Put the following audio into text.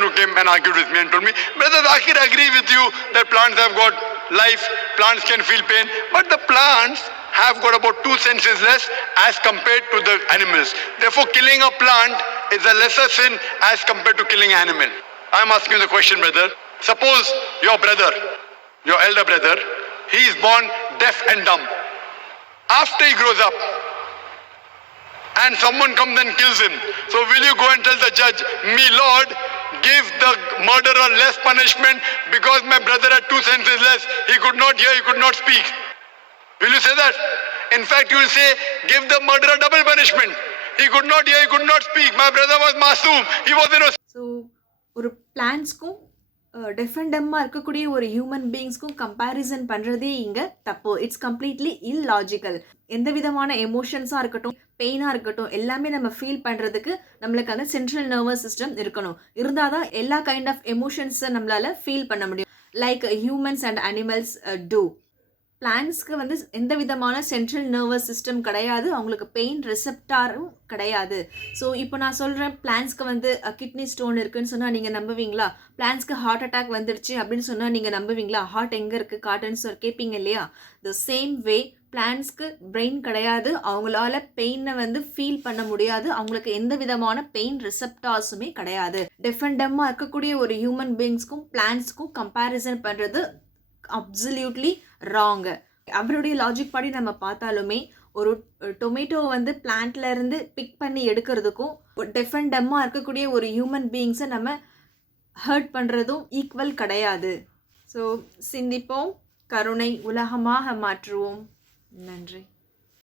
person who came and argued with me and told me, Brother Zakir, I agree with you that plants have got life, plants can feel pain, but the plants have got about 2 senses less as compared to the animals. Therefore, killing a plant is a lesser sin as compared to killing an animal. I am asking you the question, brother. Suppose your brother, your elder brother, he is born deaf and dumb. After he grows up, and someone comes and kills him, so will you go and tell the judge, me Lord, give the murderer less punishment because my brother had 2 senses less, he could not hear, he could not speak? Will you say that? In fact, you will say, give the murderer double punishment. He could not hear, he could not speak. My brother was masoom, he was innocent. So, ஒரு பிளான்ஸ்க்கும் டெஃபெண்டமாக இருக்கக்கூடிய ஒரு human பீயிங்ஸ்க்கும் comparison பண்ணுறதே இங்கே தப்பு. It's completely illogical. எந்த விதமான எமோஷன்ஸாக இருக்கட்டும், பெயினாக இருக்கட்டும், எல்லாமே நம்ம ஃபீல் பண்ணுறதுக்கு நம்மளுக்கு அந்த சென்ட்ரல் நர்வஸ் சிஸ்டம் இருக்கணும். இருந்தால் தான் எல்லா கைண்ட் ஆஃப் எமோஷன்ஸை நம்மளால் ஃபீல் பண்ண முடியும். Like humans and animals do. பிளான்ஸ்க்கு வந்து எந்த விதமான சென்ட்ரல் நர்வஸ் சிஸ்டம் கிடையாது, அவங்களுக்கு பெயின் ரிசெப்டாரும் கிடையாது. ஸோ இப்போ நான் சொல்கிறேன், பிளான்ஸ்க்கு வந்து கிட்னி ஸ்டோன் இருக்குதுன்னு சொன்னால் நீங்கள் நம்புவீங்களா? பிளான்ஸ்க்கு ஹார்ட் அட்டாக் வந்துடுச்சு அப்படின்னு சொன்னால் நீங்கள் நம்புவீங்களா? ஹார்ட் எங்கே இருக்குது காட்டுன்னு கேட்பீங்க இல்லையா? த சேம் வே பிளான்ஸ்க்கு பிரெயின் கிடையாது, அவங்களால பெயினை வந்து ஃபீல் பண்ண முடியாது, அவங்களுக்கு எந்த விதமான பெயின் ரிசெப்டார்ஸுமே கிடையாது. டெஃபெண்டமாக இருக்கக்கூடிய ஒரு ஹியூமன் பீயிங்ஸ்க்கும் பிளான்ஸ்க்கும் கம்பேரிசன் பண்ணுறது அப்சல்யூட்லி ராங்கு. அவருடைய லாஜிக் படி நம்ம பார்த்தாலுமே ஒரு டொமேட்டோ வந்து பிளான்ட்ல இருந்து பிக் பண்ணி எடுக்கிறதுக்கும் டெஃபெண்டமாக இருக்கக்கூடிய ஒரு ஹியூமன் பீயிங்ஸை நம்ம ஹர்ட் பண்ணுறதும் ஈக்குவல் கிடையாது. ஸோ சிந்திப்போம், கருணை உலகமாக மாற்றுவோம். நன்றி.